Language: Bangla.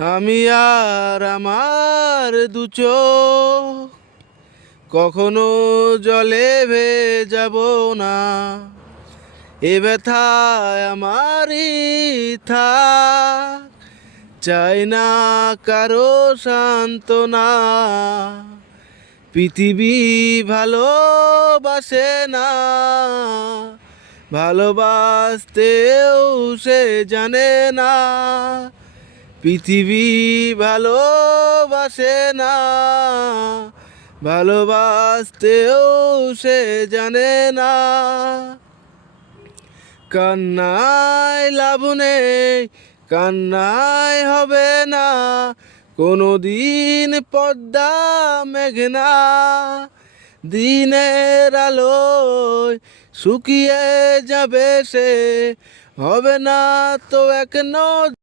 আমি আর আমার দু চোখ কখনো জলে ভেজাব না। এ ব্যথায় আমারই থাক, চাই না কারো সান্ত্বনা। পৃথিবী ভালোবাসে না, ভালোবাসতেও সে জানে না। পৃথিবী ভালোবাসে না, ভালোবাসতেও সে জানে না। কান্নায় লাভ নেই, কান্নায় হবে না কোনোদিন পদ্মা মেঘনা। দিনের আলোয় শুকিয়ে যাবে সে, হবে না তো এক